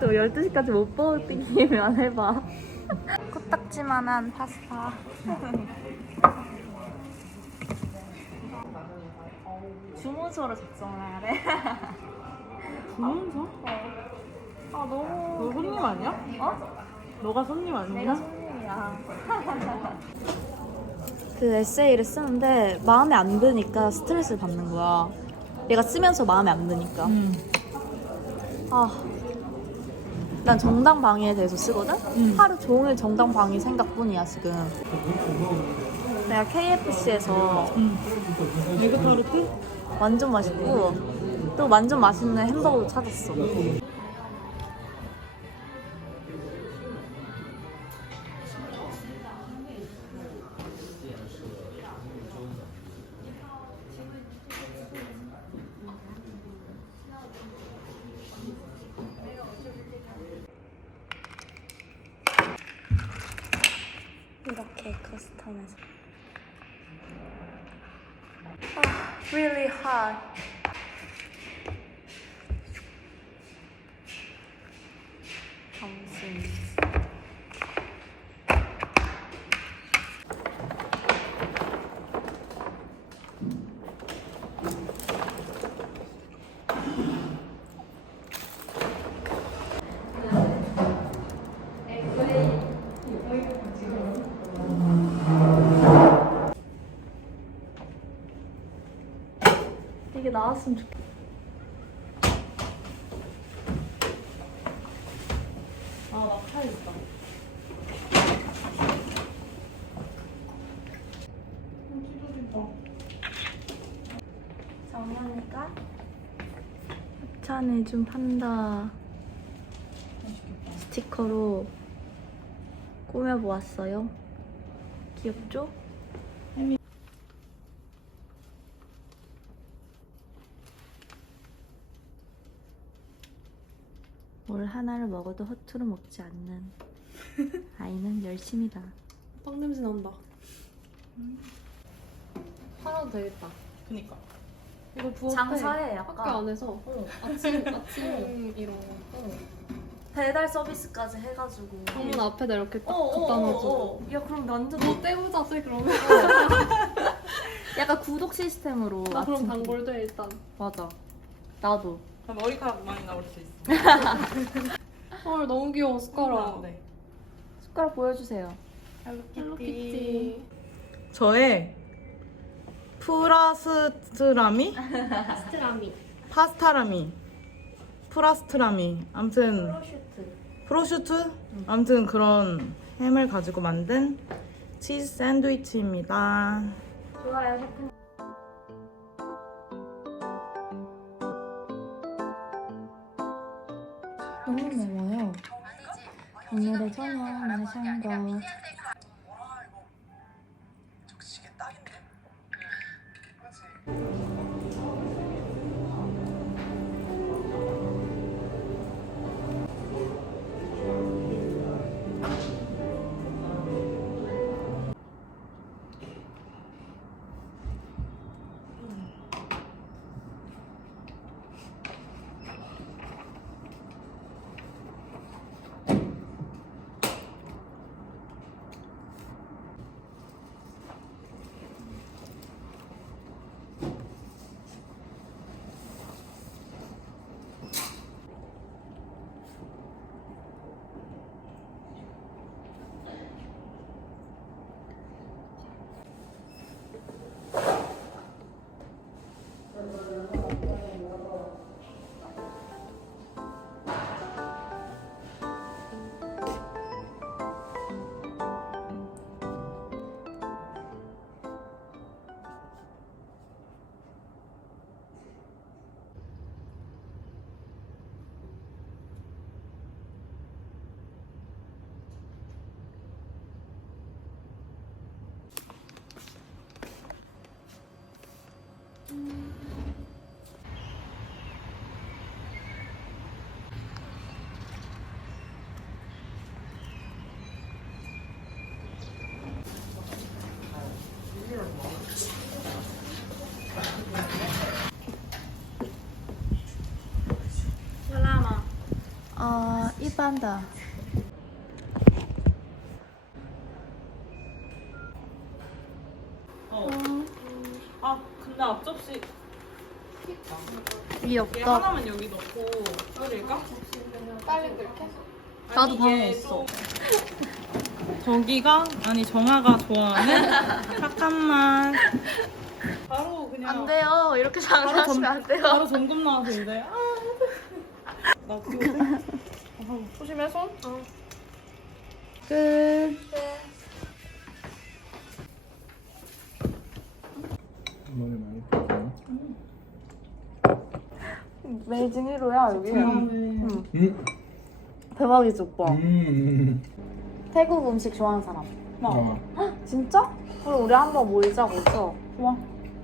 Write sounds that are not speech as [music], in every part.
또 12시까지 못 버티기만 해봐. 코딱지만한 파스타. 주문서로 작성을 하래. 주문서? 아 너무. 너 손님 아니야? 어? 너가 손님 아니야? 내가 손님이야. 그 에세이를 쓰는데 마음에 안 드니까 스트레스를 받는 거야. 내가 쓰면서 마음에 안 드니까. 응. 아, 난 정당 방위에 대해서 쓰거든? 음. 하루 종일 정당 방위 생각뿐이야, 지금. 내가 KFC에서 응. 에그 타르트? 완전 맛있고, 또 완전 맛있는 햄버거도 찾았어. 이렇게 커스텀해서. 아, really hot. 나왔으면 좋겠다. 아, 막차 있다. 정연이가 협찬해 준 판다 스티커로 꾸며보았어요. 귀엽죠? 뭘 하나를 먹어도 허투루 먹지 않는 아이는 열심이다. 빵 냄새 난다. 팔아도 되겠다. 그니까. 이거 부엌에 장사해, 약간. 학교 안에서 아침 [laughs] 아침 이런 거. 배달 서비스까지 해가지고. 방문 앞에다 이렇게 딱 어, 갖다 어, 놔줘. 어, 어. 야 그럼 완전 뭐 떼고 자세 그러면. [laughs] 약간 구독 시스템으로. 나 그럼 단골돼 일단. 맞아. 나도. 머리카락 많이 나올 수 있어. [laughs] 헐 너무 귀여워 숟가락. 네. 숟가락 보여주세요. 헬로키티. 저의 프라스트라미? 스트라미. 파스타라미. 프라스트라미. 아무튼 프로슈트. 프로슈트? 아무튼 그런 햄을 가지고 만든 치즈 샌드위치입니다. 좋아요, 셰프. 너 오늘의 저녁 마시는 빤다. 어. 아 근데 앞접시 이 얘 없다. 하나만 여기 넣고 끓일까? 빨리 끓게. 나도 얘 있어. 또- [laughs] 저기가 아니 정아가 좋아하는 [laughs] 착한 맛. 바로 그냥 안 돼요. 이렇게 장사하시면 안 돼요. 바로 점검 나와서 이제 아. 나그 [laughs] 거 조심해 손. 어. 끝. 머리 많이 컸나? 베이징 1호야 여기. 응. 음. 대박이지 오빠. 음. 태국 음식 좋아하는 사람. 어. 진짜? 그럼 우리 한번 모이자 거기서. 좋아.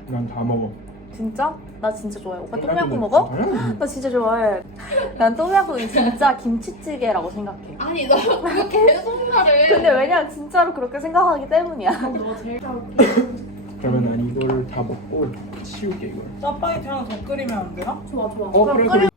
난다 먹어. 진짜? 나 진짜 좋아해. 오빠 똠양꿍 먹어? 음. 나 진짜 좋아해. 난 똠양꿍이 진짜 김치찌개라고 생각해. 아니 너 그거 계속 말해. 근데 왜냐면 진짜로 그렇게 생각하기 때문이야. 너 제일 그러면 난 이거를 다 먹고 치울게 이걸. 짜파게티 하나 더 끓이면 안 되나? 좋아 좋아. 어 그래 그래.